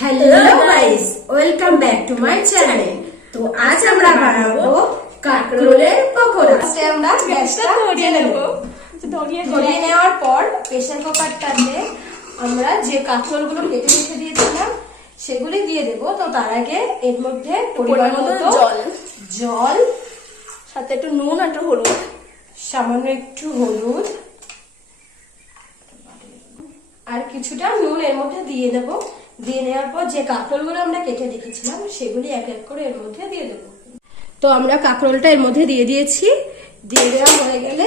Hello guys, welcome back to my channel. তো আজ আমরা বানাবো কাঁকরোলের পকোড়া। আজকে আমরা গ্যাসটা ধরিয়ে নেব। ধরিয়ে নেওয়ার পর প্রেসার কুকারটাতে আমরা যে কাঁকরোলগুলো কেটে রেখে দিয়েছিলাম সেগুলি দিয়ে দেব। তো তার আগে এর মধ্যে পরিমাণ মতো জল, সাথে একটু নুন আর একটু হলুদ, সামান্য একটু হলুদ আর কিছুটা নুন এর মধ্যে দিয়ে দেব। দিয়ে নেওয়ার পর যে কাঁকরোলগুলো আমরা কেটে রেখেছিলাম সেগুলি এক এক করে এর মধ্যে দিয়ে দেব। তো আমরা কাঁকরোলটা এর মধ্যে দিয়ে দিয়েছি। দিয়ে দেওয়া হয়ে গেলে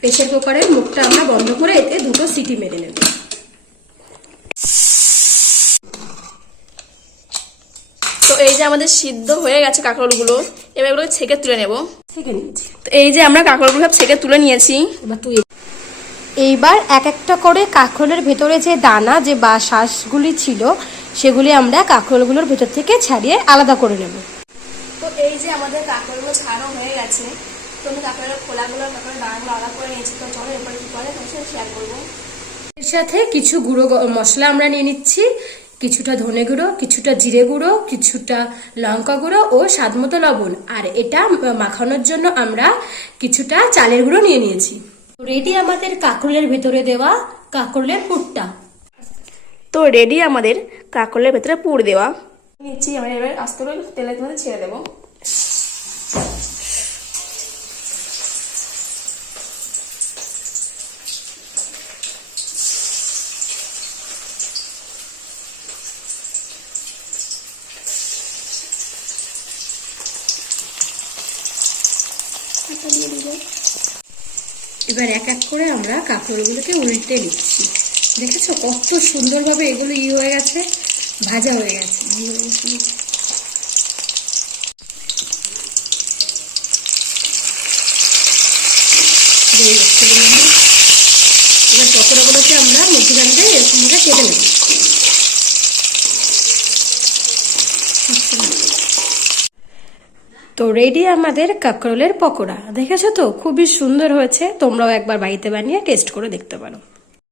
প্রেসার কুকারের মুখটা আমরা বন্ধ করে এতে দুটো সিটি মেরে নেব। তো এই যে আমাদের সিদ্ধ হয়ে গেছে কাঁকরোলগুলো, এবার এগুলোকে ছেঁকে তুলে নেব। ছেঁকে নিয়েছি। তো এই যে আমরা কাঁকরোলগুলো সব ছেঁকে তুলে নিয়েছি। এইবার এক একটা করে কাঁকরোলের ভেতরে যে দানা যে বা শ্বাসগুলি ছিল সেগুলি আমরা কাঁকরোলগুলোর ভেতর থেকে ছাড়িয়ে আলাদা করে নেব। তো এই যে আমাদের কাঁকরোলগুলো ছাড়ানো হয়ে গেছে। তো আমি কাঁকরোলের খোলাগুলো কাঁকরোলের দানাগুলো আলাদা করে নিয়েছি। তো চলো এরপরে কি করে তোমার সাথে শেয়ার করবো। এর সাথে কিছু গুঁড়ো মশলা আমরা নিয়ে নিচ্ছি, কিছুটা ধনে গুঁড়ো, কিছুটা জিরে গুঁড়ো, কিছুটা লঙ্কা গুঁড়ো ও স্বাদ মতো লবণ। আর এটা মাখানোর জন্য আমরা কিছুটা চালের গুঁড়ো নিয়ে নিয়েছি। রেডি আমাদের কাঁকরোলের ভেতরে দেওয়া কাঁকরোলের পুরটা। তো রেডি আমাদের কাঁকরোলের ভেতরে পুর দেওয়া নিচ্ছি। আমরা এবার আস্তে করে তেলের মধ্যে ছেড়ে দেবো। এবার এক এক করে আমরা কাঁকরোলগুলোকে উল্টে নিচ্ছি। দেখেছো কত সুন্দরভাবে এগুলো হয়ে গেছে, ভাজা হয়ে গেছে। এবার পকোড়াগুলোকে আমরা মধ্যখান দিয়ে এরকম ভাবে কেটে নেব। তো রেডি আমাদের কাঁকরোলের পকোড়া। দেখেছো তো খুবই সুন্দর হয়েছে। তোমরাও একবার বাড়িতে বানিয়ে টেস্ট করে দেখতে পারো।